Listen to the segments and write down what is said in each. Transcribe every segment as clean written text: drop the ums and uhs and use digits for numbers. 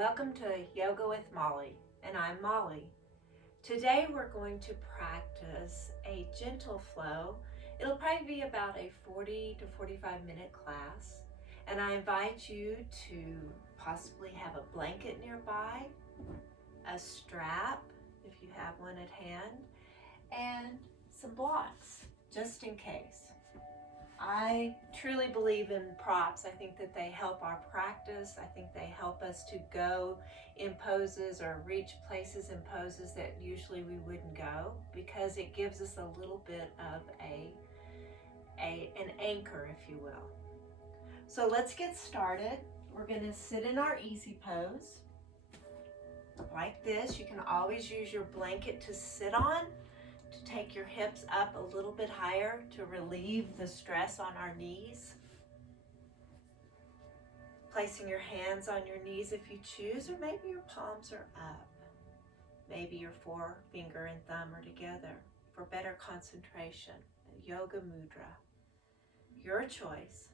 welcome to Yoga with Molly, and I'm Molly. Today we're going to practice a gentle flow. It'll probably be about a 40 to 45 minute class, and I invite you to possibly have a blanket nearby, a strap if you have one at hand, and some blocks just in case. I truly believe in props. I think that they help our practice. I think they help us to go in poses or reach places in poses that usually we wouldn't go, because it gives us a little bit of an anchor, if you will. So let's get started. We're going to sit in our easy pose like this. You can always use your blanket to sit on, to take your hips up a little bit higher to relieve the stress on our knees. Placing your hands on your knees if you choose, or maybe your palms are up. Maybe your forefinger and thumb are together for better concentration. Yoga mudra. Your choice.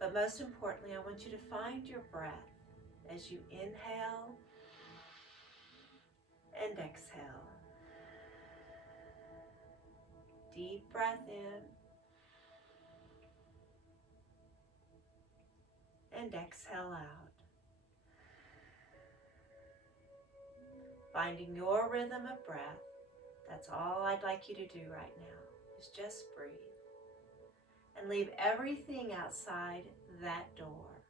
But most importantly, I want you to find your breath as you inhale and exhale. Deep breath in and exhale out. Finding your rhythm of breath. That's all I'd like you to do right now, is just breathe. And leave everything outside that door,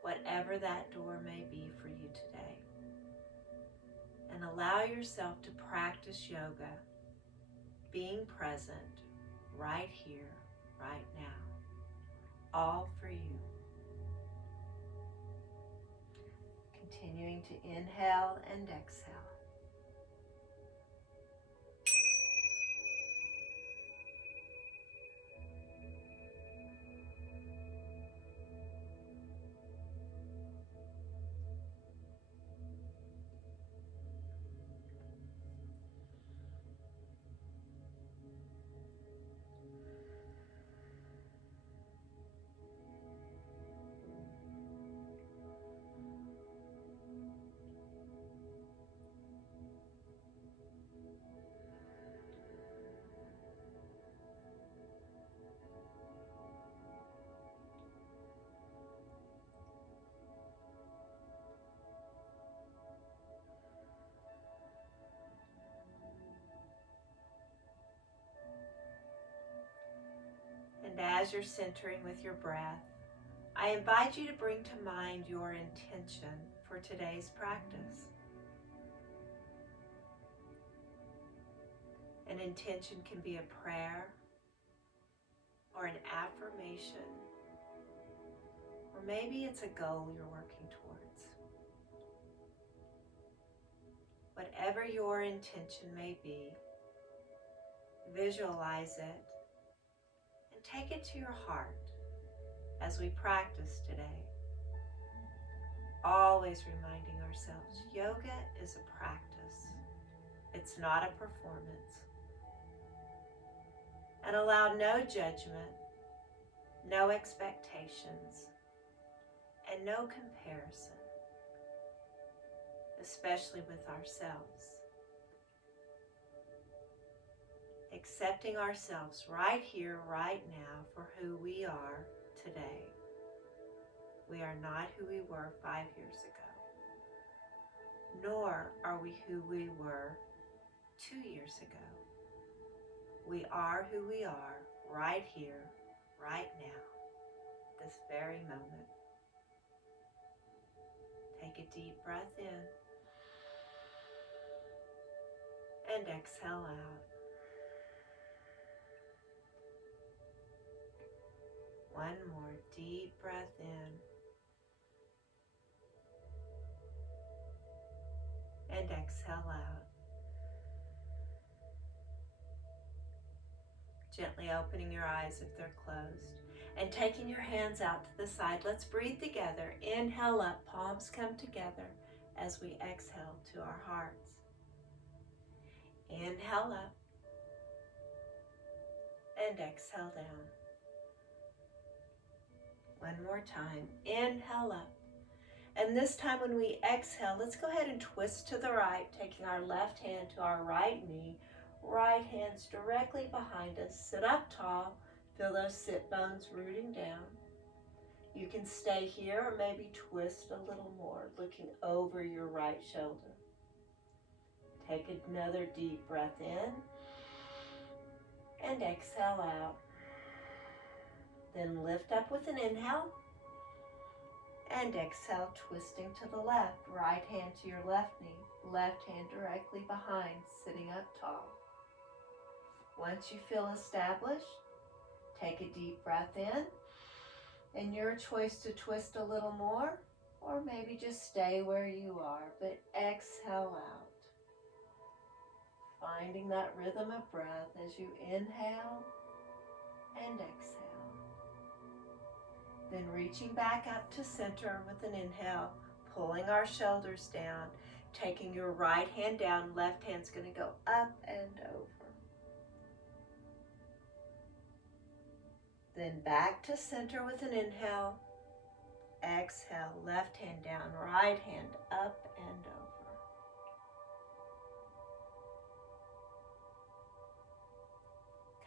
whatever that door may be for you today. And allow yourself to practice yoga, being present right here, right now, all for you. Continuing to inhale and exhale. And as you're centering with your breath, I invite you to bring to mind your intention for today's practice. An intention can be a prayer or an affirmation, or maybe it's a goal you're working towards. Whatever your intention may be, visualize it and take it to your heart as we practice today. Always reminding ourselves, yoga is a practice. It's not a performance. And allow no judgment, no expectations, and no comparison, especially with ourselves. Accepting ourselves right here, right now, for who we are today. We are not who we were 5 years ago, nor are we who we were 2 years ago. We are who we are right here, right now, this very moment. Take a deep breath in and exhale out. One more deep breath in and exhale out. Gently opening your eyes if they're closed, and taking your hands out to the side. Let's breathe together. Inhale up, palms come together as we exhale to our hearts. Inhale up and exhale down. One more time. Inhale up And this time when we exhale, let's go ahead and twist to the right, taking our left hand to our right knee, right hand's directly behind us. Sit up tall, feel those sit bones rooting down. You can stay here or maybe twist a little more, looking over your right shoulder. Take another deep breath in and exhale out. Then lift up with an inhale and exhale, twisting to the left. Right hand to your left knee, left hand directly behind, sitting up tall. Once you feel established, take a deep breath in, and your choice to twist a little more, or maybe just stay where you are, but exhale out. Finding that rhythm of breath as you inhale and exhale. Then reaching back up to center with an inhale, pulling our shoulders down, taking your right hand down, left hand's going to go up and over. Then back to center with an inhale, exhale, left hand down, right hand up and over.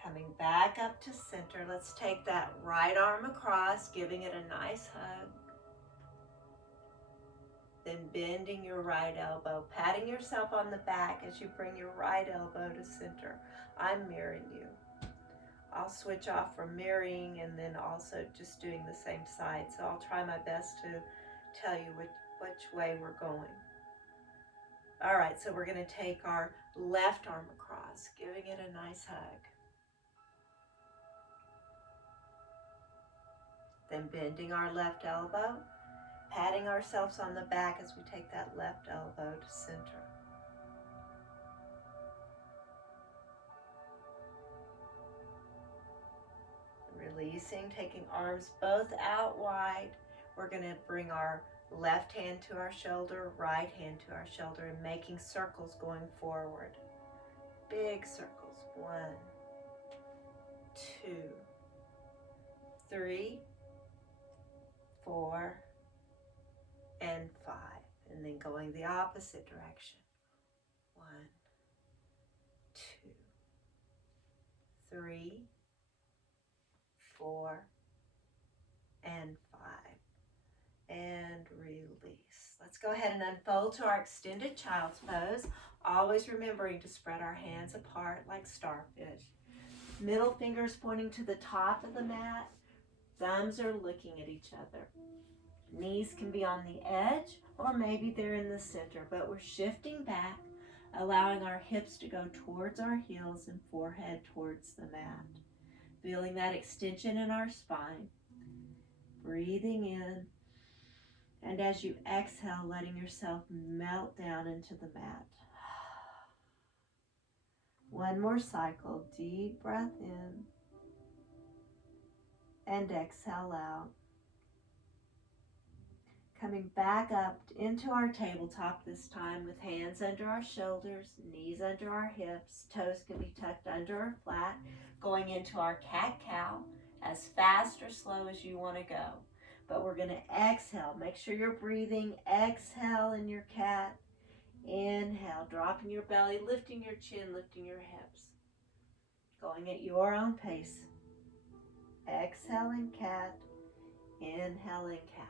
Coming back up to center, let's take that right arm across, giving it a nice hug. Then bending your right elbow, patting yourself on the back as you bring your right elbow to center. I'm mirroring you. I'll switch off from mirroring and then also just doing the same side. So I'll try my best to tell you which way we're going. All right, so we're going to take our left arm across, giving it a nice hug. Then bending our left elbow, patting ourselves on the back as we take that left elbow to center. Releasing, taking arms both out wide. We're going to bring our left hand to our shoulder, right hand to our shoulder, and making circles going forward. Big circles. 1, 2, 3, 4, and 5. And then going the opposite direction. 1, 2, 3, 4, and 5. And release. Let's go ahead and unfold to our extended child's pose. Always remembering to spread our hands apart like starfish. Middle fingers pointing to the top of the mat. Thumbs are looking at each other. Knees can be on the edge or maybe they're in the center, but we're shifting back, allowing our hips to go towards our heels and forehead towards the mat. Feeling that extension in our spine. Breathing in. And as you exhale, letting yourself melt down into the mat. One more cycle. Deep breath in. And exhale out. Coming back up into our tabletop this time with hands under our shoulders, knees under our hips, toes can be tucked under or flat. Going into our cat-cow as fast or slow as you want to go. But we're going to exhale. Make sure you're breathing. Exhale in your cat. Inhale, dropping your belly, lifting your chin, lifting your hips. Going at your own pace. Exhaling cat, inhaling cow.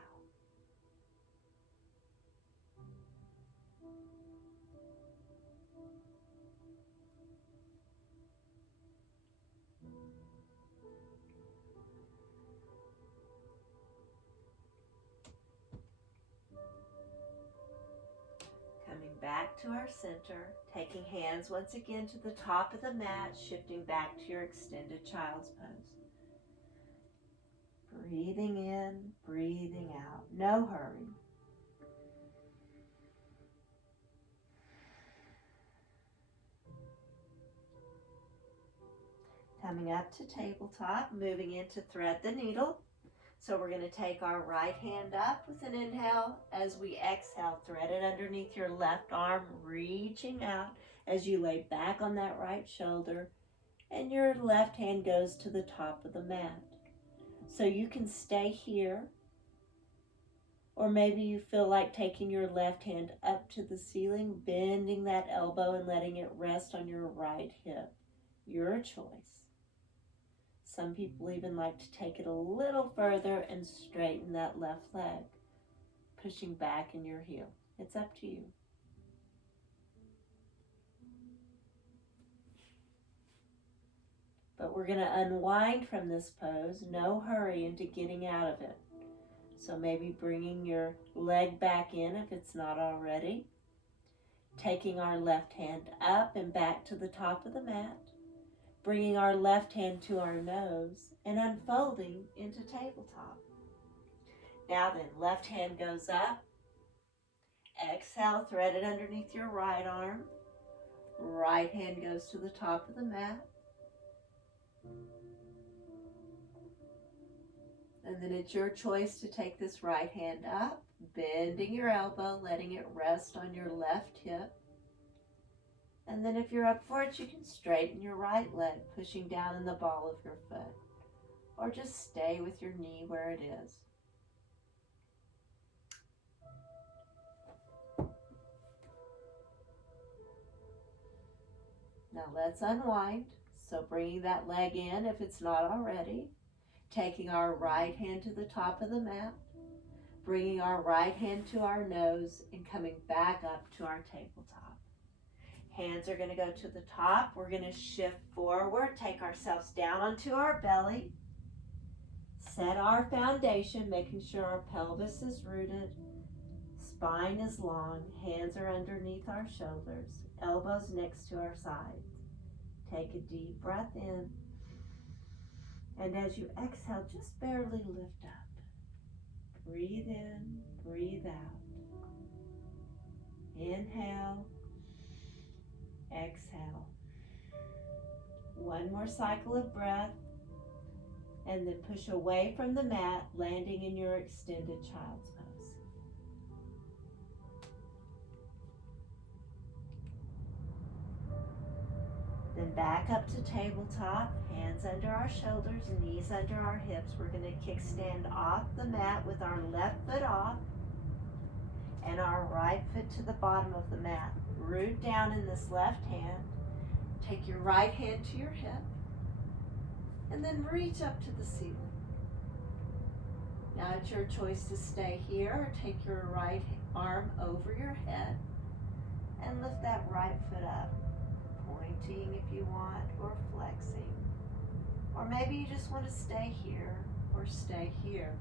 Coming back to our center, taking hands once again to the top of the mat, shifting back to your extended child's pose. Breathing in, breathing out. No hurry. Coming up to tabletop, moving into thread the needle. So we're going to take our right hand up with an inhale. As we exhale, thread it underneath your left arm, reaching out as you lay back on that right shoulder. And your left hand goes to the top of the mat. So you can stay here, Or maybe you feel like taking your left hand up to the ceiling, bending that elbow and letting it rest on your right hip. Your choice. Some people even like to take it a little further and straighten that left leg, pushing back in your heel. It's up to you. But we're going to unwind from this pose. No hurry into getting out of it. So maybe bringing your leg back in if it's not already. Taking our left hand up and back to the top of the mat. Bringing our left hand to our nose and unfolding into tabletop. Now then, left hand goes up. Exhale, thread it underneath your right arm. Right hand goes to the top of the mat. And then it's your choice to take this right hand up, bending your elbow, letting it rest on your left hip. And then if you're up for it, you can straighten your right leg, pushing down in the ball of your foot. Or just stay with your knee where it is. Now let's unwind. So bringing that leg in if it's not already. Taking our right hand to the top of the mat. Bringing our right hand to our nose and coming back up to our tabletop. Hands are going to go to the top. We're going to shift forward, take ourselves down onto our belly. Set our foundation, making sure our pelvis is rooted. Spine is long. Hands are underneath our shoulders. Elbows next to our sides. Take a deep breath in. And as you exhale, just barely lift up. Breathe in, breathe out. Inhale. Exhale. One more cycle of breath, and then push away from the mat, landing in your extended child's pose. Then back up to tabletop, hands under our shoulders, knees under our hips. We're going to kickstand off the mat with our left foot off and our right foot to the bottom of the mat. Root down in this left hand. Take your right hand to your hip and then reach up to the ceiling. Now it's your choice to stay here or take your right arm over your head and lift that right foot up, pointing if you want or flexing. Or maybe you just want to stay here or stay here.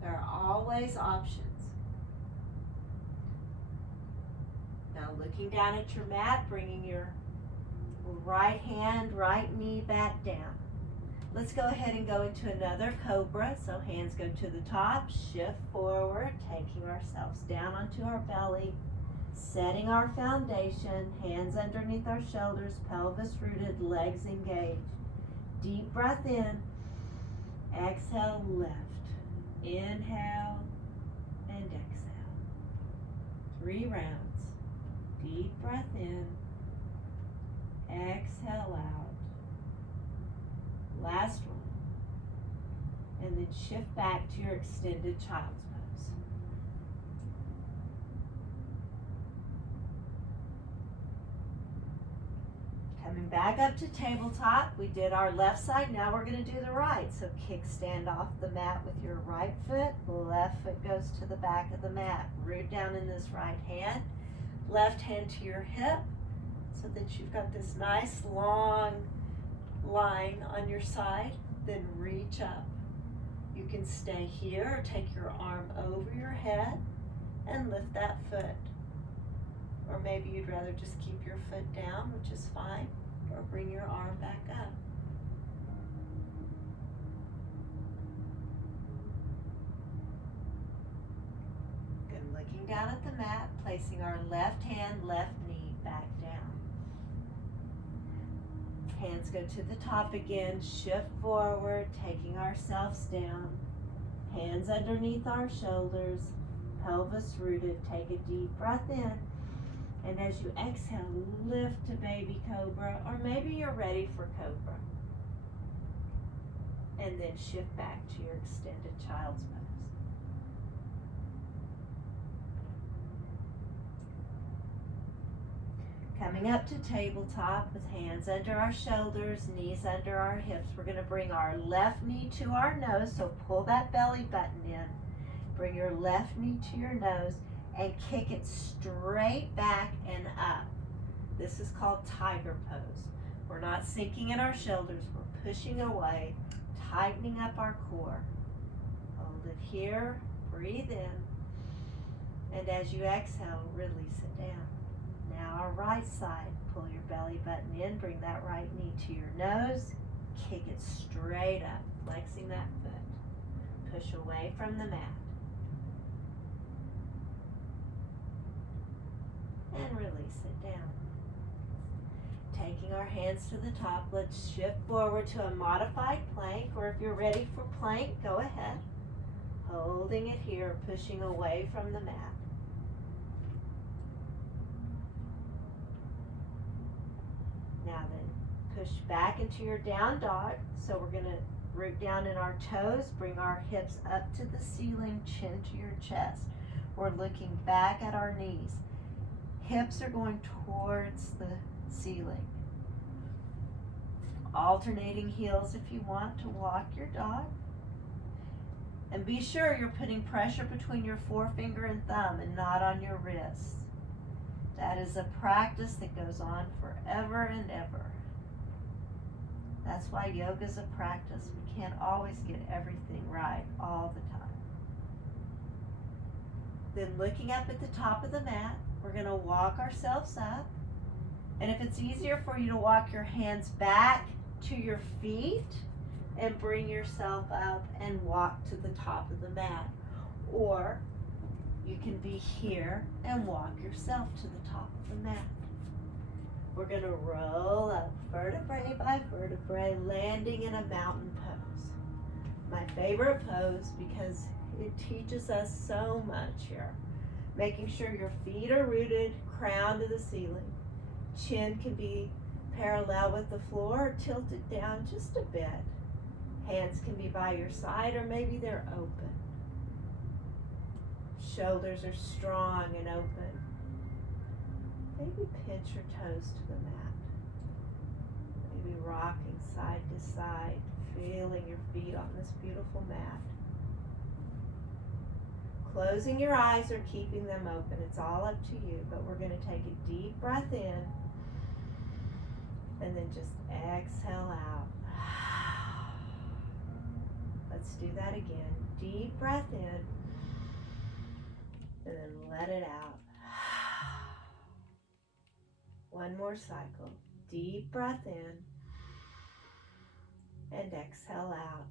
There are always options. Now looking down at your mat, bringing your right hand, right knee back down. Let's go ahead and go into another cobra. So hands go to the top, shift forward, taking ourselves down onto our belly, setting our foundation, hands underneath our shoulders, pelvis rooted, legs engaged. Deep breath in, exhale, lift. Inhale and exhale. 3 rounds. Deep breath in, exhale out. Last one. And then shift back to your extended child's pose. Coming back up to tabletop, we did our left side, now we're going to do the right. So kickstand off the mat with your right foot, left foot goes to the back of the mat. Root down in this right hand. Left hand to your hip so that you've got this nice long line on your side. Then reach up. You can stay here or take your arm over your head and lift that foot. Or maybe you'd rather just keep your foot down, which is fine, or bring your arm back up. Looking down at the mat, placing our left hand, left knee back down. Hands go to the top again, shift forward, taking ourselves down. Hands underneath our shoulders, pelvis rooted. Take a deep breath in. And as you exhale, lift to baby cobra, or maybe you're ready for cobra. And then shift back to your extended child's pose. Coming up to tabletop with hands under our shoulders, knees under our hips. We're going to bring our left knee to our nose, so pull that belly button in. Bring your left knee to your nose and kick it straight back and up. This is called tiger pose. We're not sinking in our shoulders, we're pushing away, tightening up our core. Hold it here, breathe in, and as you exhale, release it down. Now our right side, pull your belly button in, bring that right knee to your nose, kick it straight up, flexing that foot. Push away from the mat. And release it down. Taking our hands to the top, let's shift forward to a modified plank, or if you're ready for plank, go ahead. Holding it here, pushing away from the mat. Now then, push back into your down dog. So we're going to root down in our toes, bring our hips up to the ceiling, chin to your chest. We're looking back at our knees. Hips are going towards the ceiling. Alternating heels if you want to walk your dog. And be sure you're putting pressure between your forefinger and thumb and not on your wrists. That is a practice that goes on forever and ever. That's why yoga is a practice. We can't always get everything right all the time. Then looking up at the top of the mat, we're going to walk ourselves up. And if it's easier for you to walk your hands back to your feet and bring yourself up and walk to the top of the mat. Or you can be here and walk yourself to the top of the mat. We're going to roll up vertebrae by vertebrae, landing in a mountain pose. My favorite pose because it teaches us so much here. Making sure your feet are rooted, crown to the ceiling. Chin can be parallel with the floor or tilted down just a bit. Hands can be by your side or maybe they're open. Shoulders are strong and open. Maybe pinch your toes to the mat. Maybe rocking side to side, feeling your feet on this beautiful mat. Closing your eyes or keeping them open, it's all up to you, but we're going to take a deep breath in and then just exhale out. Let's do that again. Deep breath in and then let it out. One more cycle. Deep breath in and exhale out.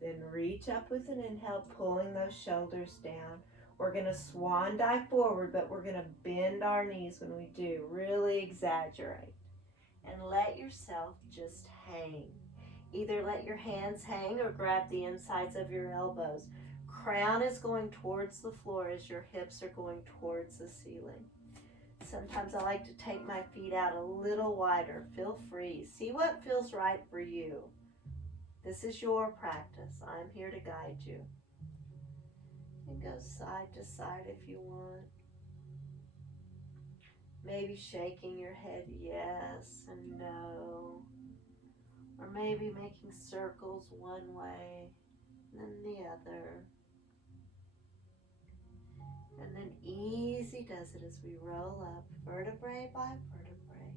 Then reach up with an inhale, pulling those shoulders down. We're going to swan dive forward, but we're going to bend our knees when we do. Really exaggerate. And let yourself just hang. Either let your hands hang or grab the insides of your elbows. Crown is going towards the floor as your hips are going towards the ceiling. Sometimes I like to take my feet out a little wider. Feel free. See what feels right for you. This is your practice. I'm here to guide you. And go side to side if you want. Maybe shaking your head yes and no. Or maybe making circles one way and then the other. And then easy does it as we roll up vertebrae by vertebrae.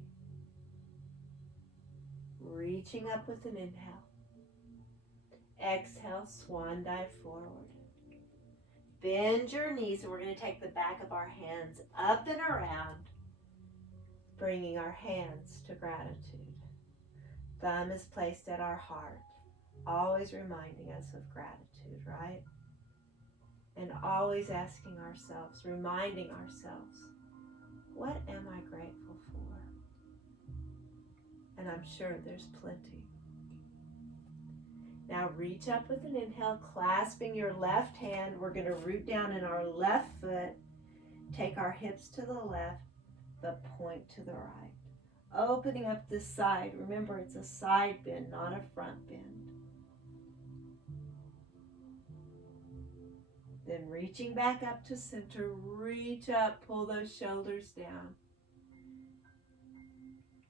Reaching up with an inhale. Exhale, swan dive forward. Bend your knees and we're going to take the back of our hands up and around, bringing our hands to gratitude. Thumb is placed at our heart, always reminding us of gratitude, right? And always asking ourselves, reminding ourselves, what am I grateful for? And I'm sure there's plenty. Now reach up with an inhale, clasping your left hand. We're going to root down in our left foot, take our hips to the left, but point to the right. Opening up this side. Remember, it's a side bend, not a front bend. Then reaching back up to center, reach up, pull those shoulders down.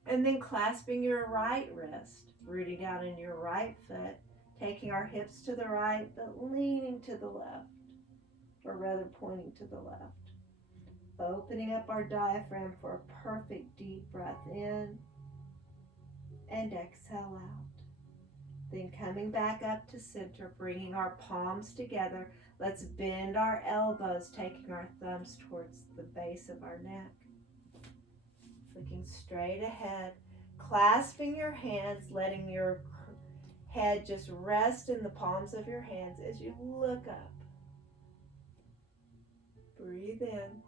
And then clasping your right wrist, rooting out in your right foot, taking our hips to the right, but leaning to the left, or rather pointing to the left. Opening up our diaphragm for a perfect deep breath in and exhale out. Then coming back up to center, bringing our palms together. Let's bend our elbows, taking our thumbs towards the base of our neck. Looking straight ahead, clasping your hands, letting your head just rest in the palms of your hands as you look up. Breathe in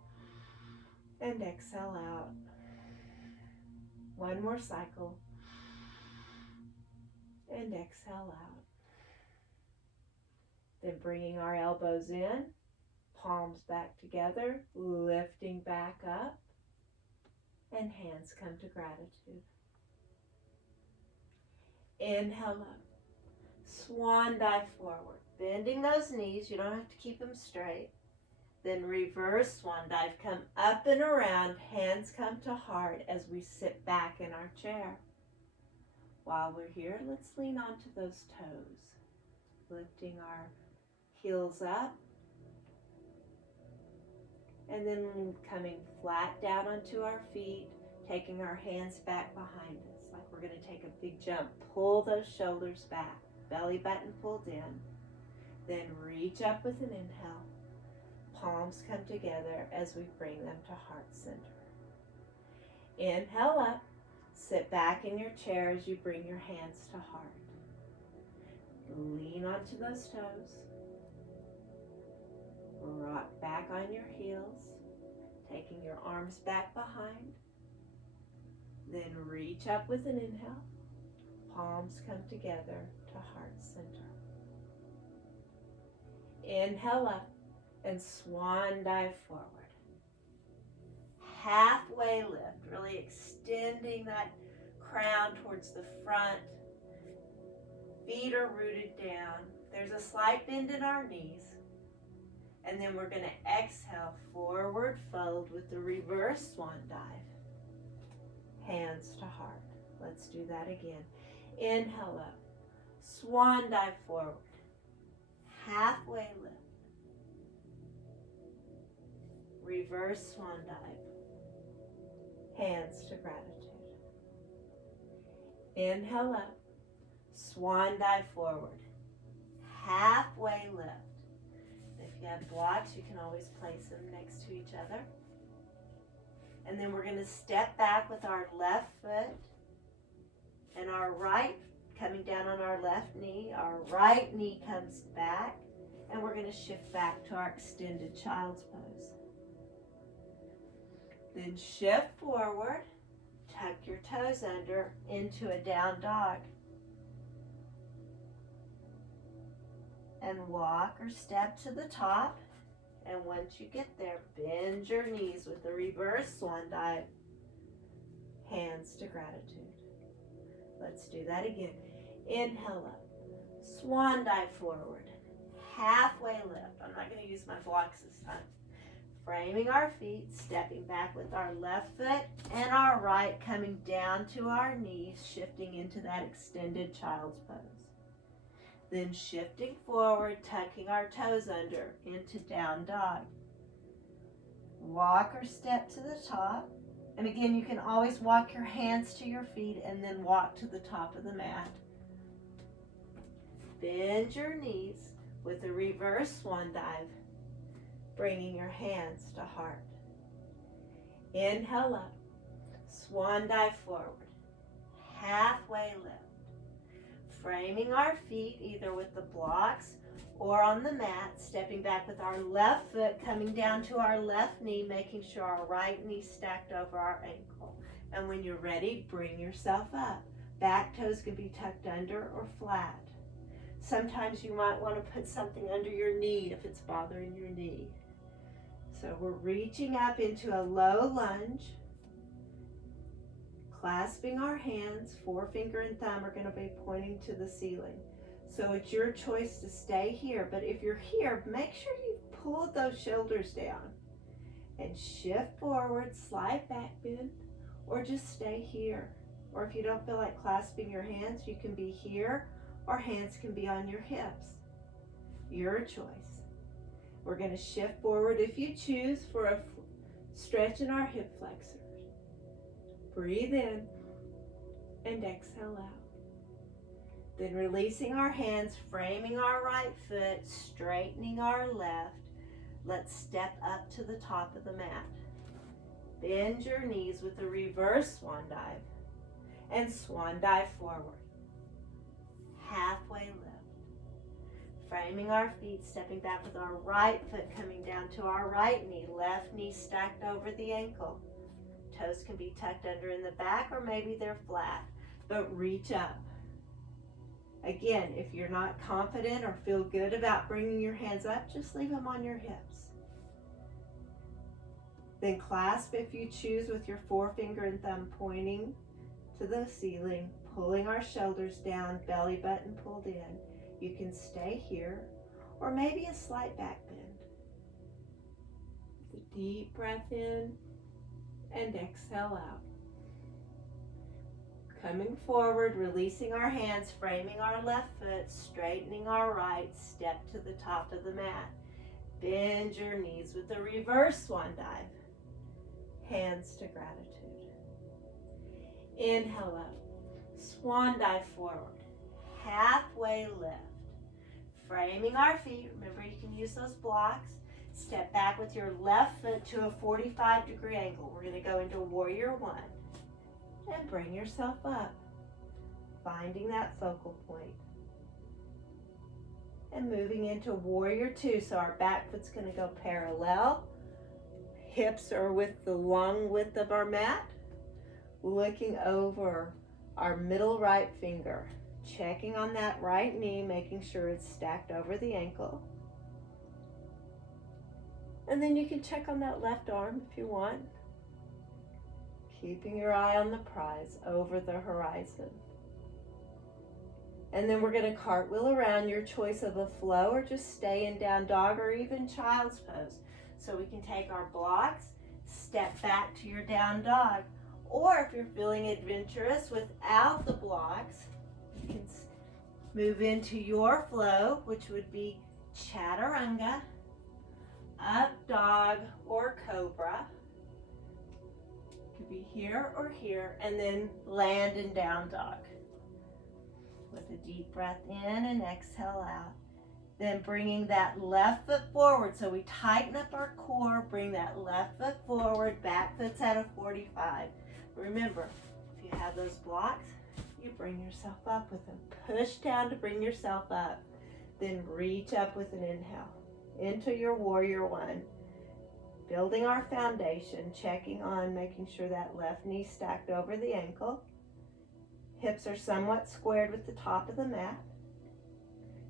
and exhale out. One more cycle. And exhale out. Then bringing our elbows in, palms back together, lifting back up, and hands come to gratitude. Inhale up. Swan dive forward. Bending those knees, you don't have to keep them straight. Then reverse swan dive, come up and around, hands come to heart as we sit back in our chair. While we're here, let's lean onto those toes, lifting our heels up, and then coming flat down onto our feet, taking our hands back behind us, like we're going to take a big jump. Pull those shoulders back, belly button pulled in, then reach up with an inhale. Palms come together as we bring them to heart center. Inhale up. Sit back in your chair as you bring your hands to heart. Lean onto those toes. Rock back on your heels, taking your arms back behind. Then reach up with an inhale. Palms come together to heart center. Inhale up and swan dive forward. Halfway lift, really extending that crown towards the front. Feet are rooted down. There's a slight bend in our knees. And then we're going to exhale, forward fold with the reverse swan dive. Hands to heart. Let's do that again. Inhale up. Swan dive forward. Halfway lift. Reverse swan dive. Hands to gratitude. Inhale up. Swan dive forward. Halfway lift. If you have blocks, you can always place them next to each other. And then we're going to step back with our left foot and our right coming down on our left knee. Our right knee comes back, and we're going to shift back to our extended child's pose. Then shift forward, tuck your toes under into a down dog. And walk or step to the top. And once you get there, bend your knees with a reverse swan dive. Hands to gratitude. Let's do that again. Inhale up. Swan dive forward. Halfway lift. I'm not going to use my blocks this time. Framing our feet, stepping back with our left foot and our right coming down to our knees, shifting into that extended child's pose. Then shifting forward, tucking our toes under into down dog. Walk or step to the top. And again, you can always walk your hands to your feet and then walk to the top of the mat. Bend your knees with a reverse swan dive, bringing your hands to heart. Inhale up, swan dive forward, halfway lift. Framing our feet either with the blocks or on the mat, stepping back with our left foot coming down to our left knee, making sure our right knee stacked over our ankle. And when you're ready, bring yourself up. Back toes can be tucked under or flat. Sometimes you might want to put something under your knee if it's bothering your knee. So we're reaching up into a low lunge. Clasping our hands, forefinger and thumb are going to be pointing to the ceiling. So it's your choice to stay here, but if you're here, make sure you pull those shoulders down and shift forward, slight back bend, or just stay here. Or if you don't feel like clasping your hands, you can be here, or hands can be on your hips. Your choice. We're going to shift forward if you choose for a stretch in our hip flexors. Breathe in and exhale out. Then releasing our hands, framing our right foot, straightening our left. Let's step up to the top of the mat. Bend your knees with a reverse swan dive and swan dive forward. Halfway lift. Framing our feet, stepping back with our right foot coming down to our right knee, left knee stacked over the ankle. Toes can be tucked under in the back or maybe they're flat, but reach up. Again, if you're not confident or feel good about bringing your hands up, just leave them on your hips. Then clasp if you choose with your forefinger and thumb pointing to the ceiling, pulling our shoulders down, belly button pulled in. You can stay here or maybe a slight back bend. With a deep breath in and exhale out. Coming forward, releasing our hands, framing our left foot, straightening our right, step to the top of the mat. Bend your knees with a reverse swan dive. Hands to gratitude. Inhale up. Swan dive forward. Halfway lift. Framing our feet. Remember, you can use those blocks. Step back with your left foot to a 45-degree angle. We're going to go into Warrior One. And bring yourself up. Finding that focal point. And moving into Warrior Two. So our back foot's going to go parallel. Hips are with the long width of our mat. Looking over our middle right finger. Checking on that right knee, making sure it's stacked over the ankle. And then you can check on that left arm if you want. Keeping your eye on the prize over the horizon. And then we're going to cartwheel around, your choice of a flow or just stay in down dog or even child's pose. So we can take our blocks, step back to your down dog. Or if you're feeling adventurous without the blocks, you can move into your flow, which would be chaturanga, up dog, or cobra. Could be here or here, and then land in down dog. With a deep breath in and exhale out. Then bringing that left foot forward. So we tighten up our core, bring that left foot forward, back foot's at a 45. Remember, if you have those blocks, you bring yourself up with them. Push down to bring yourself up. Then reach up with an inhale into your Warrior One. Building our foundation, checking on making sure that left knee stacked over the ankle. Hips are somewhat squared with the top of the mat.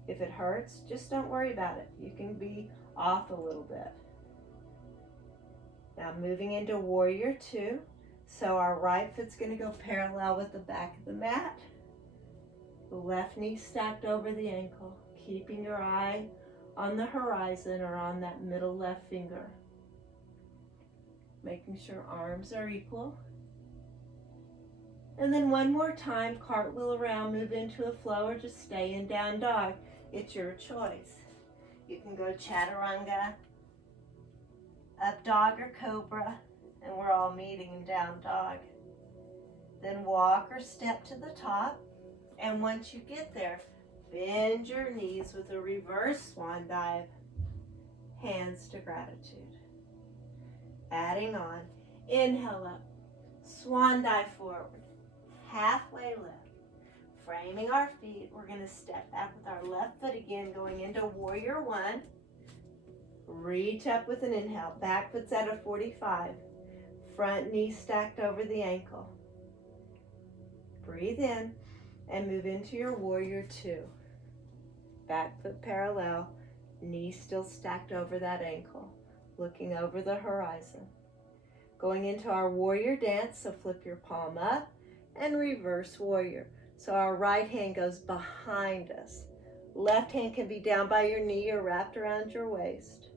If it hurts, just don't worry about it. You can be off a little bit. Now moving into Warrior Two. So our right foot's going to go parallel with the back of the mat. The left knee stacked over the ankle. Keeping your eye on the horizon or on that middle left finger. Making sure arms are equal. And then one more time, cartwheel around, move into a flow or just stay in down dog. It's your choice. You can go chaturanga, up dog or cobra, and we're all meeting in down dog. Then walk or step to the top. And once you get there, bend your knees with a reverse swan dive. Hands to gratitude. Adding on, inhale up, swan dive forward, halfway lift. Framing our feet, we're going to step back with our left foot again, going into Warrior One. Reach up with an inhale, back foot's at a 45. Front knee stacked over the ankle. Breathe in and move into your Warrior Two. Back foot parallel, knee still stacked over that ankle. Looking over the horizon. Going into our warrior dance, so flip your palm up and reverse warrior. So our right hand goes behind us. Left hand can be down by your knee or wrapped around your waist.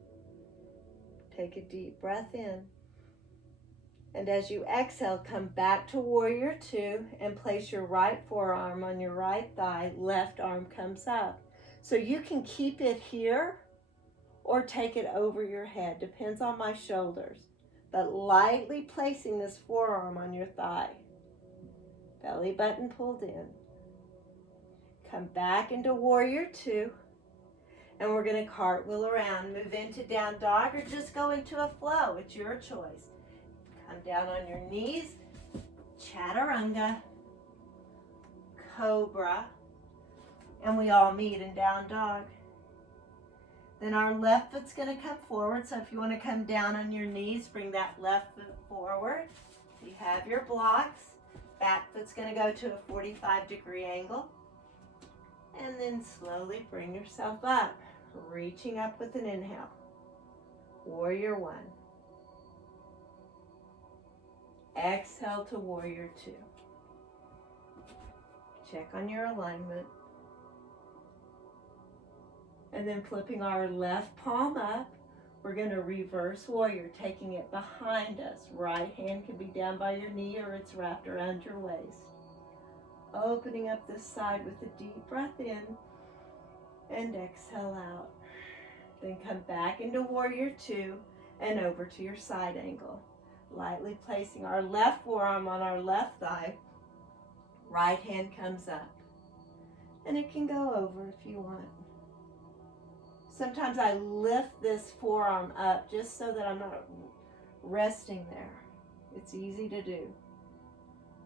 Take a deep breath in. And as you exhale, come back to warrior two and place your right forearm on your right thigh. Left arm comes up. So you can keep it here or take it over your head. Depends on my shoulders. But lightly placing this forearm on your thigh. Belly button pulled in. Come back into warrior two. And we're going to cartwheel around. Move into down dog or just go into a flow. It's your choice. Come down on your knees. Chaturanga. Cobra. And we all meet in down dog. Then our left foot's going to come forward. So if you want to come down on your knees, bring that left foot forward. You have your blocks. Back foot's going to go to a 45-degree angle. And then slowly bring yourself up. Reaching up with an inhale. Warrior one. Exhale to warrior two. Check on your alignment. And then flipping our left palm up, we're going to reverse warrior, taking it behind us. Right hand can be down by your knee or it's wrapped around your waist. Opening up this side with a deep breath in and exhale out. Then come back into warrior two and over to your side angle. Lightly placing our left forearm on our left thigh. Right hand comes up. And it can go over if you want. Sometimes I lift this forearm up just so that I'm not resting there. It's easy to do.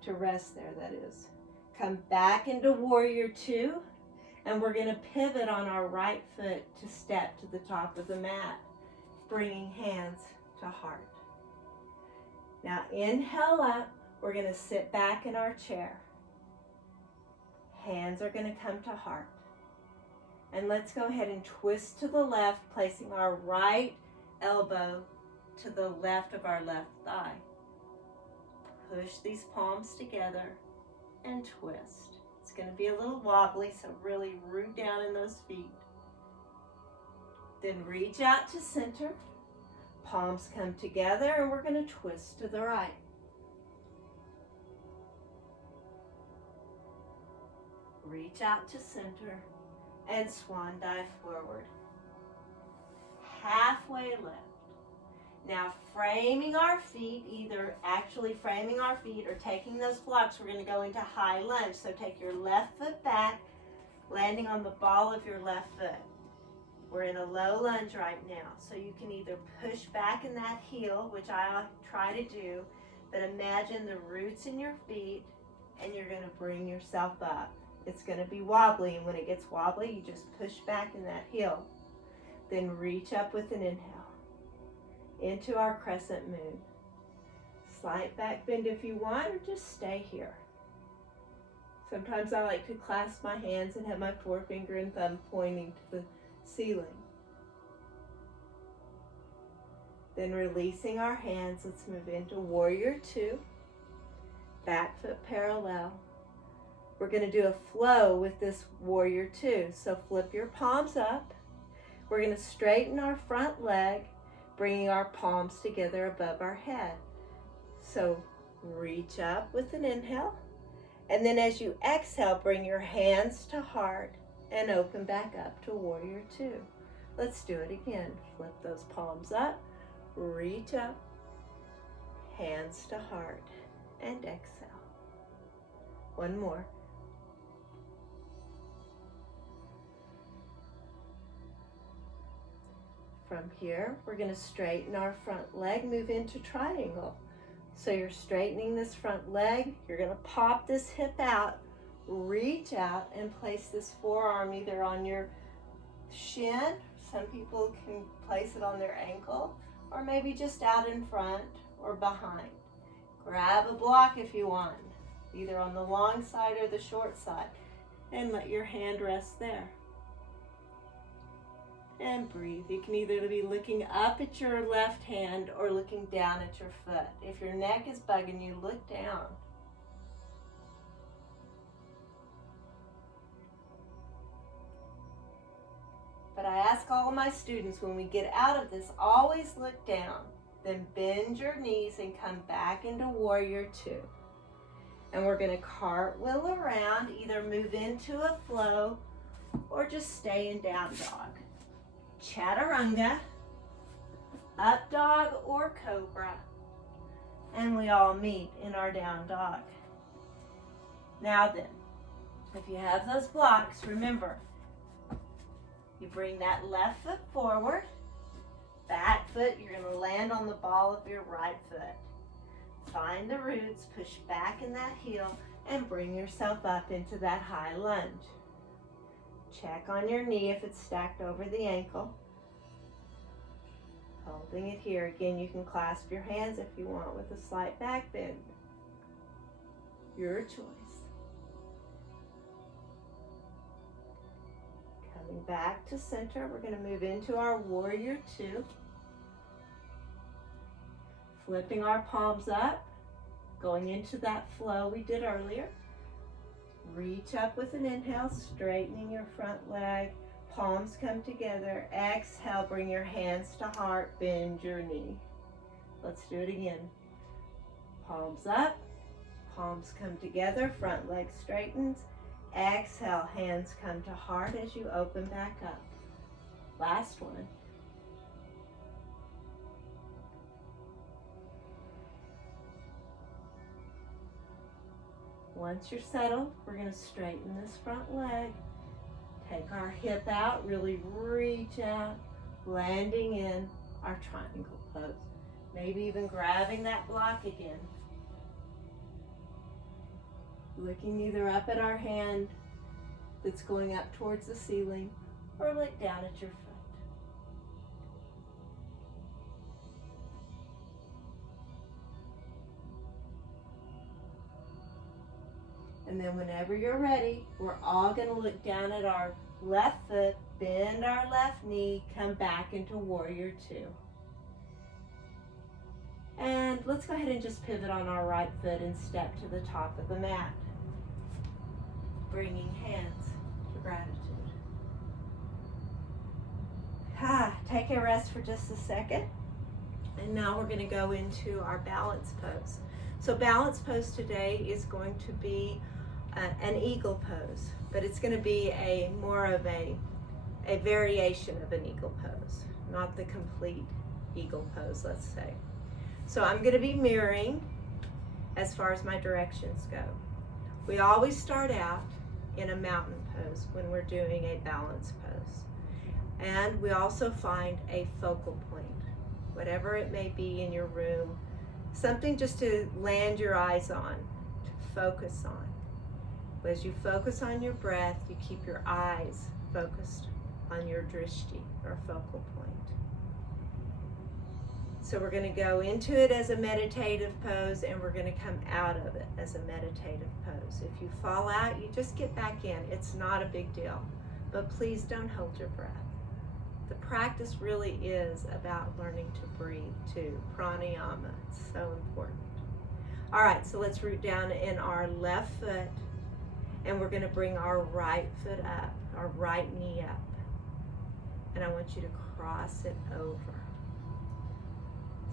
To rest there, that is. Come back into warrior two. And we're going to pivot on our right foot to step to the top of the mat. Bringing hands to heart. Now inhale up. We're going to sit back in our chair. Hands are going to come to heart. And let's go ahead and twist to the left, placing our right elbow to the left of our left thigh. Push these palms together and twist. It's going to be a little wobbly, so really root down in those feet. Then reach out to center. Palms come together and we're going to twist to the right. Reach out to center. And swan dive forward. Halfway left. Now framing our feet, either actually framing our feet or taking those blocks, we're going to go into high lunge. So take your left foot back, landing on the ball of your left foot. We're in a low lunge right now. So you can either push back in that heel, which I try to do, but imagine the roots in your feet and you're going to bring yourself up. It's going to be wobbly, and when it gets wobbly, you just push back in that heel. Then reach up with an inhale into our crescent moon. Slight back bend if you want, or just stay here. Sometimes I like to clasp my hands and have my forefinger and thumb pointing to the ceiling. Then releasing our hands, let's move into warrior two. Back foot parallel. We're going to do a flow with this warrior two. So flip your palms up. We're going to straighten our front leg, bringing our palms together above our head. So reach up with an inhale. And then as you exhale, bring your hands to heart and open back up to warrior two. Let's do it again. Flip those palms up, reach up, hands to heart, and exhale. One more. From here, we're going to straighten our front leg, move into triangle. So you're straightening this front leg, you're going to pop this hip out, reach out and place this forearm either on your shin, some people can place it on their ankle, or maybe just out in front or behind. Grab a block if you want, either on the long side or the short side, and let your hand rest there. And breathe. You can either be looking up at your left hand or looking down at your foot. If your neck is bugging you, look down. But I ask all of my students, when we get out of this, always look down. Then bend your knees and come back into warrior two. And we're going to cartwheel around, either move into a flow or just stay in down dog. Chaturanga, up dog or cobra. And we all meet in our down dog. Now then, if you have those blocks, remember, you bring that left foot forward, back foot, you're going to land on the ball of your right foot. Find the roots, push back in that heel, and bring yourself up into that high lunge. Check on your knee if it's stacked over the ankle. Holding it here. Again, you can clasp your hands if you want with a slight back bend. Your choice. Coming back to center, we're going to move into our warrior two. Flipping our palms up, going into that flow we did earlier. Reach up with an inhale, straightening your front leg. Palms come together. Exhale, bring your hands to heart, bend your knee. Let's do it again. Palms up, palms come together, front leg straightens. Exhale, hands come to heart as you open back up. Last one. Once you're settled, we're going to straighten this front leg. Take our hip out, really reach out, landing in our triangle pose. Maybe even grabbing that block again. Looking either up at our hand that's going up towards the ceiling or look down at your foot. And then whenever you're ready, we're all going to look down at our left foot, bend our left knee, come back into warrior two. And let's go ahead and just pivot on our right foot and step to the top of the mat. Bringing hands to gratitude. Take a rest for just a second. And now we're going to go into our balance pose. So balance pose today is going to be an eagle pose, but it's going to be more of a variation of an eagle pose, not the complete eagle pose, let's say. So I'm going to be mirroring as far as my directions go. We always start out in a mountain pose when we're doing a balance pose. And we also find a focal point, whatever it may be in your room, something just to land your eyes on, to focus on. As you focus on your breath, you keep your eyes focused on your drishti, or focal point. So we're going to go into it as a meditative pose, and we're going to come out of it as a meditative pose. If you fall out, you just get back in. It's not a big deal, but please don't hold your breath. The practice really is about learning to breathe too. Pranayama, it's so important. All right, so let's root down in our left foot, and we're going to bring our right foot up, our right knee up. And I want you to cross it over.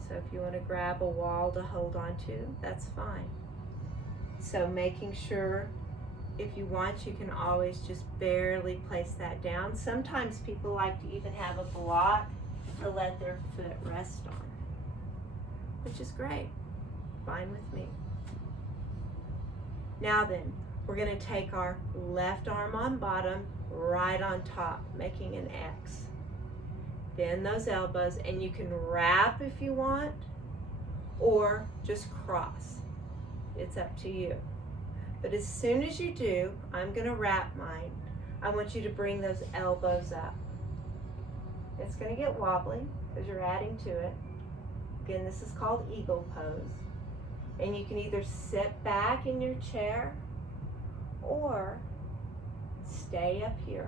So if you want to grab a wall to hold on to, that's fine. So making sure, if you want, you can always just barely place that down. Sometimes people like to even have a block to let their foot rest on, which is great. Fine with me. Now then, we're going to take our left arm on bottom, right on top, making an X. Bend those elbows, and you can wrap if you want, or just cross. It's up to you. But as soon as you do, I'm going to wrap mine. I want you to bring those elbows up. It's going to get wobbly because you're adding to it. Again, this is called eagle pose. And you can either sit back in your chair or stay up here.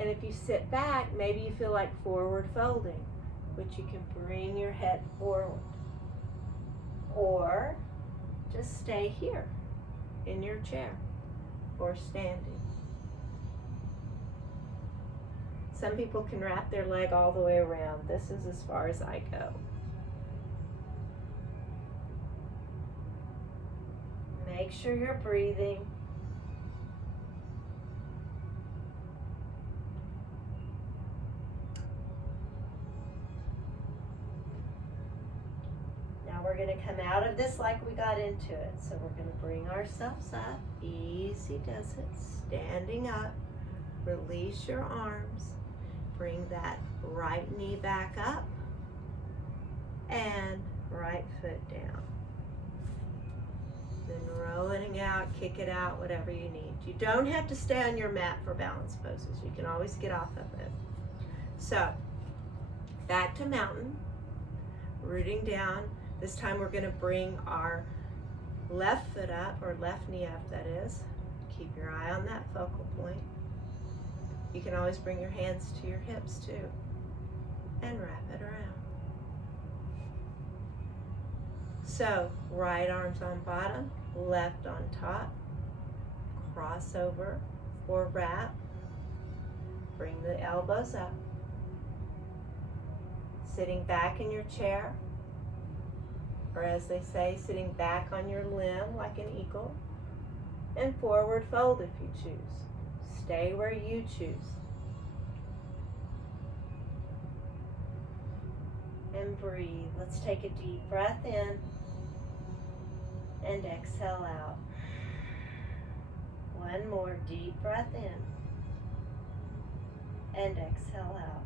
And if you sit back, maybe you feel like forward folding, which you can bring your head forward. Or just stay here in your chair or standing. Some people can wrap their leg all the way around. This is as far as I go. Make sure you're breathing. Now we're going to come out of this like we got into it. So we're going to bring ourselves up. Easy does it. Standing up. Release your arms. Bring that right knee back up. And right foot down. Then rolling out, kick it out, whatever you need. You don't have to stay on your mat for balance poses. You can always get off of it. So, back to mountain, rooting down. This time we're going to bring our left foot up, or left knee up, that is. Keep your eye on that focal point. You can always bring your hands to your hips too, and wrap it around. So, right arms on bottom, left on top, cross over or wrap. Bring the elbows up. Sitting back in your chair, or as they say, sitting back on your limb like an eagle, and forward fold if you choose. Stay where you choose. And breathe. Let's take a deep breath in and exhale out. One more deep breath in and exhale out.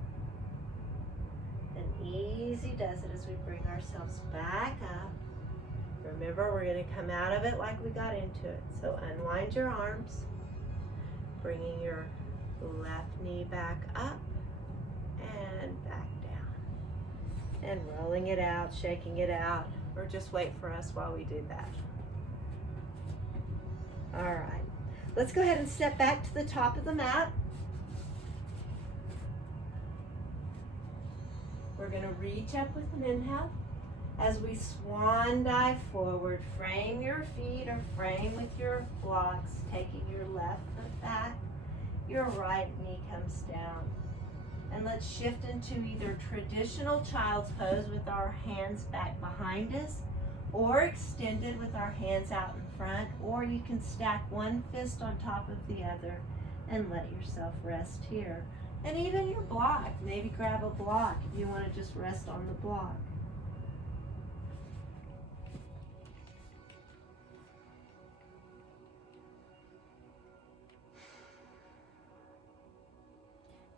And easy does it as we bring ourselves back up. Remember, we're going to come out of it like we got into it. So unwind your arms, bringing your left knee back up and back down. And rolling it out, shaking it out, or just wait for us while we do that. All right, let's go ahead and step back to the top of the mat. We're going to reach up with an inhale. As we swan dive forward, frame your feet or frame with your blocks, taking your left foot back, your right knee comes down. And let's shift into either traditional child's pose with our hands back behind us, or extended with our hands out in front, or you can stack one fist on top of the other and let yourself rest here. And even your block, maybe grab a block if you want to just rest on the block.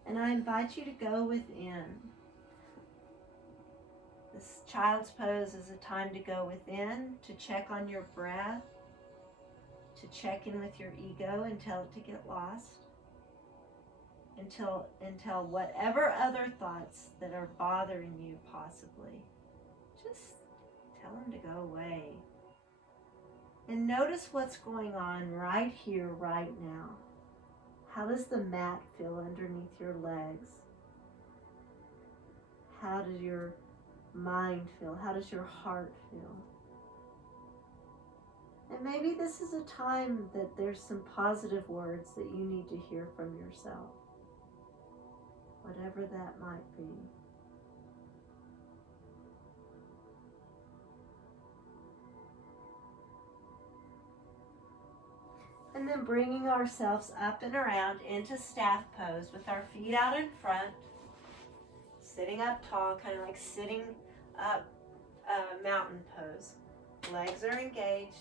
And I invite you to go within. This child's pose is a time to go within, to check on your breath, to check in with your ego and tell it to get lost, until whatever other thoughts that are bothering you possibly, just tell them to go away. And notice what's going on right here, right now. How does the mat feel underneath your legs? How does your mind feel? How does your heart feel? And maybe this is a time that there's some positive words that you need to hear from yourself. Whatever that might be. And then bringing ourselves up and around into staff pose with our feet out in front, sitting up tall, kind of like sitting up mountain pose. Legs are engaged.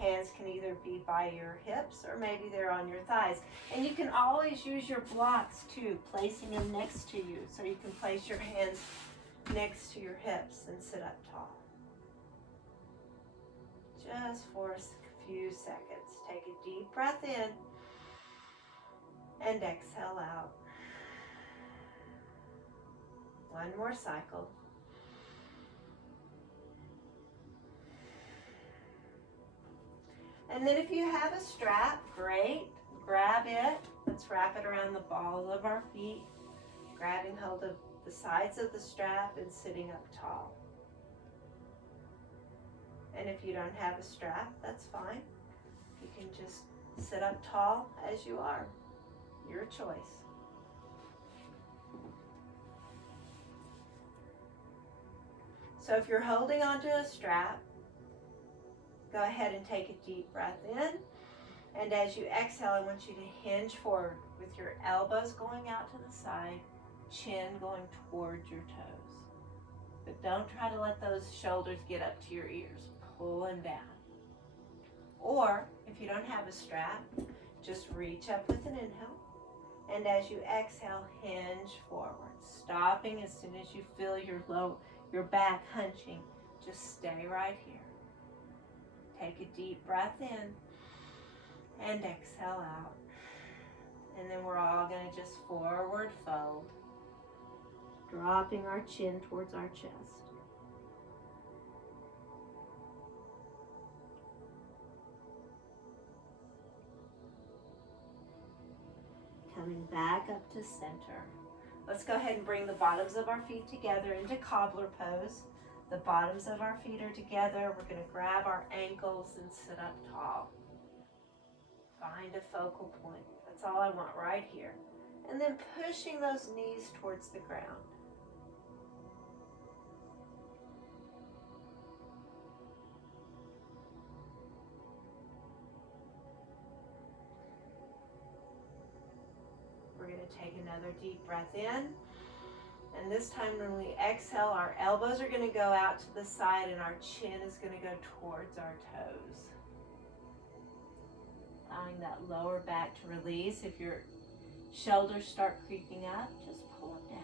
Hands can either be by your hips or maybe they're on your thighs. And you can always use your blocks too, placing them next to you. So you can place your hands next to your hips and sit up tall. Just for a few seconds. Take a deep breath in and exhale out. One more cycle. And then if you have a strap, great, grab it. Let's wrap it around the ball of our feet, grabbing hold of the sides of the strap and sitting up tall. And if you don't have a strap, that's fine. You can just sit up tall as you are. Your choice. So if you're holding onto a strap, go ahead and take a deep breath in. And as you exhale, I want you to hinge forward with your elbows going out to the side, chin going towards your toes. But don't try to let those shoulders get up to your ears. Pull them down. Or if you don't have a strap, just reach up with an inhale. And as you exhale, hinge forward, stopping as soon as you feel your back hunching. Just stay right here. Take a deep breath in and exhale out. And then we're all going to just forward fold, dropping our chin towards our chest. Coming back up to center. Let's go ahead and bring the bottoms of our feet together into cobbler pose. The bottoms of our feet are together. We're going to grab our ankles and sit up tall. Find a focal point. That's all I want right here. And then pushing those knees towards the ground. We're going to take another deep breath in. And this time when we exhale, our elbows are going to go out to the side and our chin is going to go towards our toes. Allowing that lower back to release. If your shoulders start creeping up, just pull them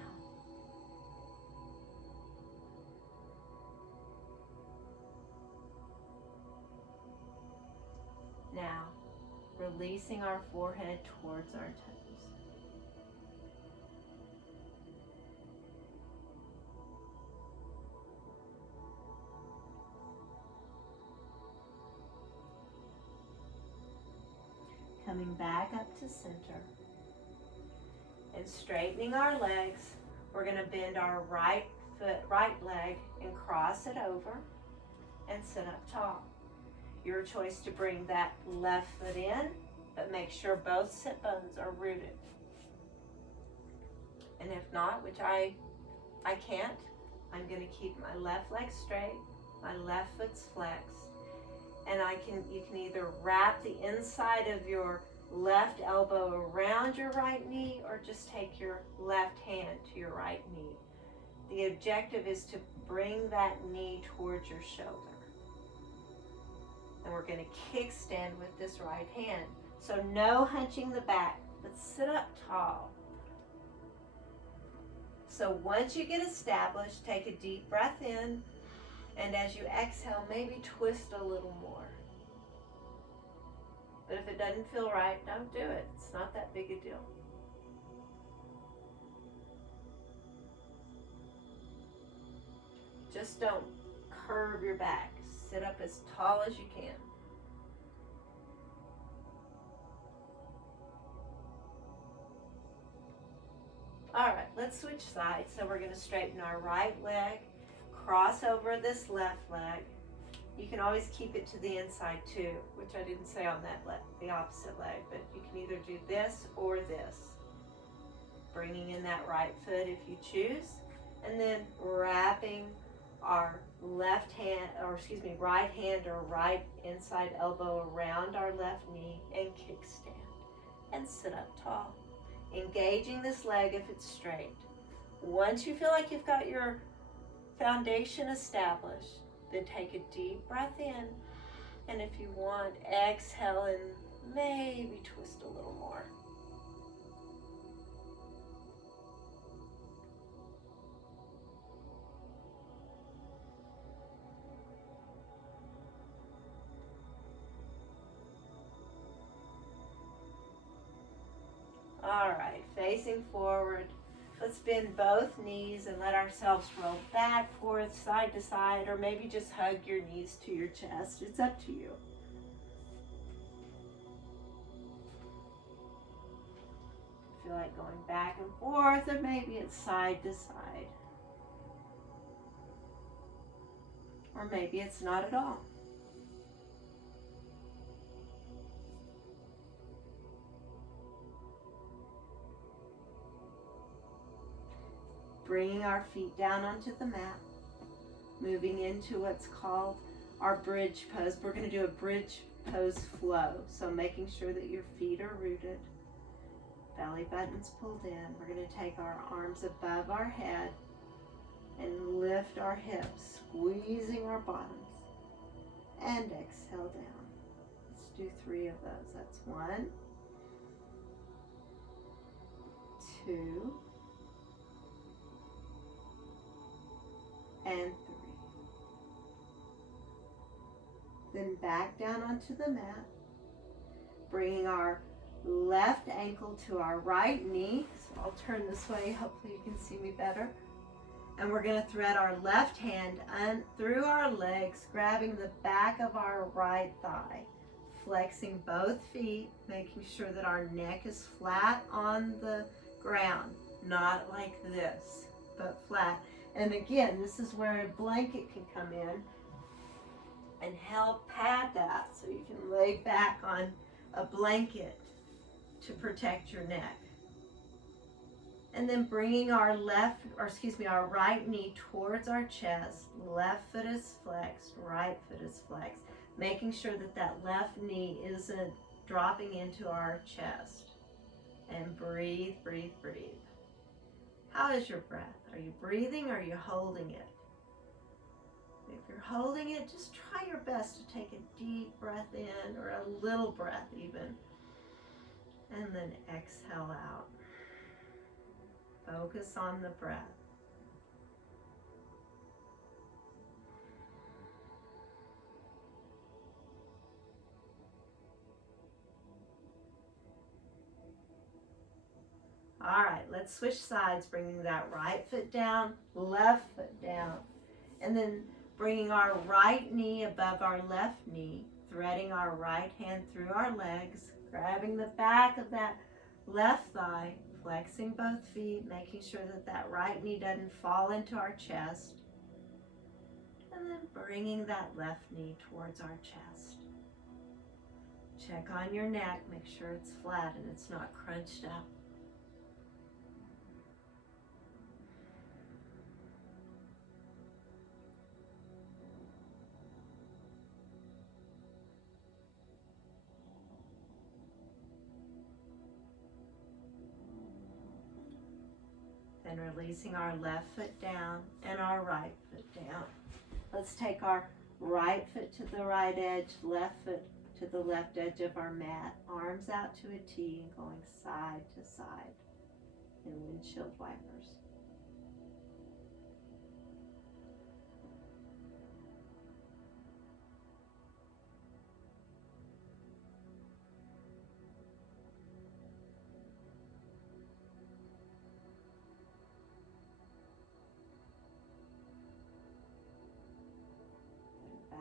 down. Now, releasing our forehead towards our toes. Coming back up to center and straightening our legs. We're going to bend our right leg and cross it over and sit up tall. Your choice to bring that left foot in, but make sure both sit bones are rooted. And if not, which I can't, I'm going to keep my left leg straight, my left foot's flexed. And you can either wrap the inside of your left elbow around your right knee or just take your left hand to your right knee. The objective is to bring that knee towards your shoulder. And we're going to kickstand with this right hand. So no hunching the back, but sit up tall. So once you get established, take a deep breath in. And as you exhale, maybe twist a little more. But if it doesn't feel right, don't do it. It's not that big a deal. Just don't curve your back. Sit up as tall as you can. All right, let's switch sides. So we're going to straighten our right leg, cross over this left leg. You can always keep it to the inside too, which I didn't say on that leg, the opposite leg, but you can either do this or this. Bringing in that right foot if you choose, and then wrapping our right hand or right inside elbow around our left knee and kickstand and sit up tall. Engaging this leg if it's straight. Once you feel like you've got your foundation established, then take a deep breath in, and if you want, exhale and maybe twist a little more. All right, facing forward. Let's bend both knees and let ourselves roll back, forth, side to side, or maybe just hug your knees to your chest. It's up to you. Feel like going back and forth, or maybe it's side to side. Or maybe it's not at all. Bringing our feet down onto the mat. moving into what's called our bridge pose. We're going to do a bridge pose flow. So making sure that your feet are rooted, belly button's pulled in. We're going to take our arms above our head and lift our hips, squeezing our bottoms, and exhale down. Let's do 3 of those. That's 1, 2, and 3. Then back down onto the mat, bringing our left ankle to our right knee. So I'll turn this way, hopefully you can see me better. And we're going to thread our left hand through our legs, grabbing the back of our right thigh, flexing both feet, making sure that our neck is flat on the ground, not like this, but flat. And again, this is where a blanket can come in and help pad that, so you can lay back on a blanket to protect your neck. And then bringing our our right knee towards our chest. Left foot is flexed, right foot is flexed. Making sure that that left knee isn't dropping into our chest. And breathe, breathe, breathe. How is your breath? Are you breathing or are you holding it? If you're holding it, just try your best to take a deep breath in, or a little breath even. And then exhale out. Focus on the breath. All right, let's switch sides, bringing that right foot down, left foot down. And then bringing our right knee above our left knee, threading our right hand through our legs, grabbing the back of that left thigh, flexing both feet, making sure that that right knee doesn't fall into our chest. And then bringing that left knee towards our chest. Check on your neck, make sure it's flat and it's not crunched up. Then releasing our left foot down and our right foot down. Let's take our right foot to the right edge, left foot to the left edge of our mat. Arms out to a T and going side to side in windshield wipers.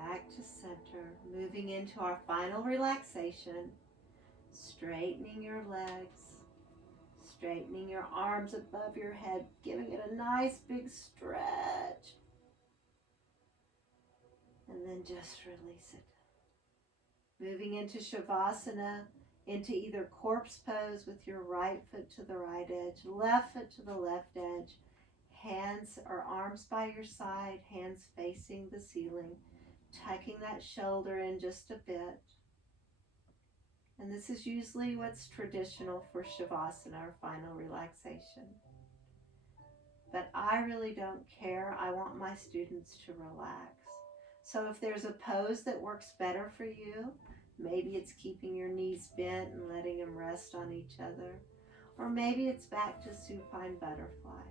Back to center, moving into our final relaxation, straightening your legs, straightening your arms above your head, giving it a nice big stretch, and then just release it. Moving into Shavasana, into either corpse pose with your right foot to the right edge, left foot to the left edge, hands or arms by your side, hands facing the ceiling, tucking that shoulder in just a bit. And this is usually what's traditional for Shavasana, or final relaxation. But I really don't care. I want my students to relax. So if there's a pose that works better for you, maybe it's keeping your knees bent and letting them rest on each other. Or maybe it's back to supine butterfly.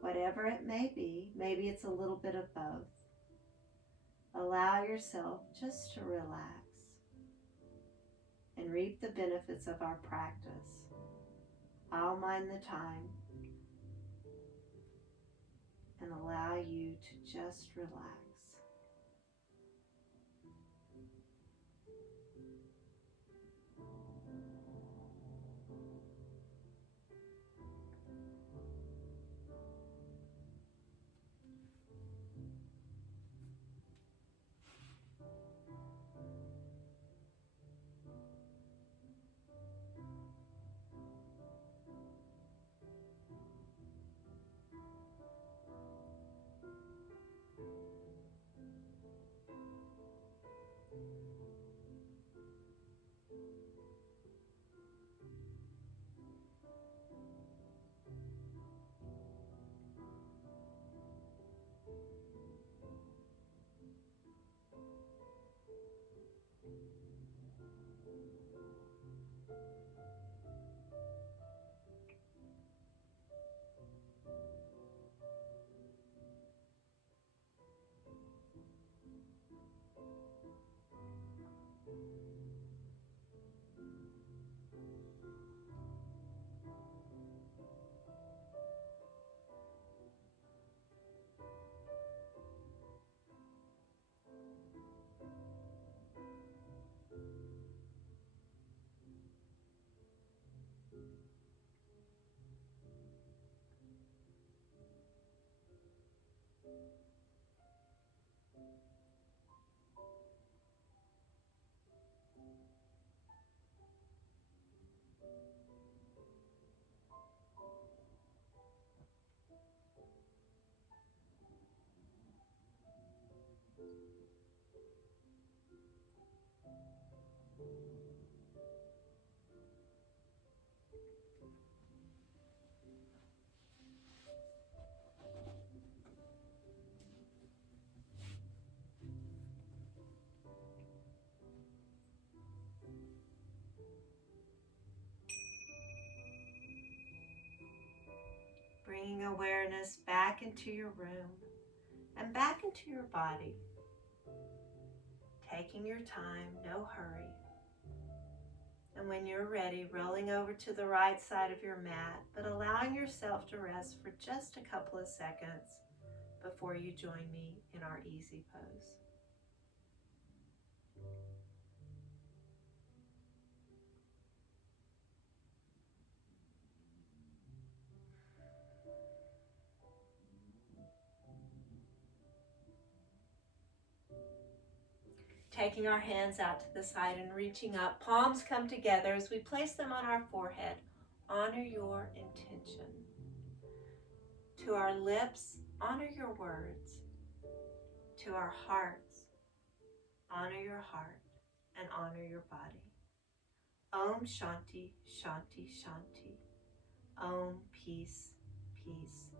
Whatever it may be, maybe it's a little bit of both. Allow yourself just to relax and reap the benefits of our practice. I'll mind the time and allow you to just relax. Bringing awareness back into your room and back into your body. Taking your time, no hurry. And when you're ready, rolling over to the right side of your mat, but allowing yourself to rest for just a couple of seconds before you join me in our easy pose. Taking our hands out to the side and reaching up, palms come together as we place them on our forehead. Honor your intention. To our lips, honor your words. To our hearts, honor your heart and honor your body. Om Shanti, Shanti, Shanti. Om, peace, peace,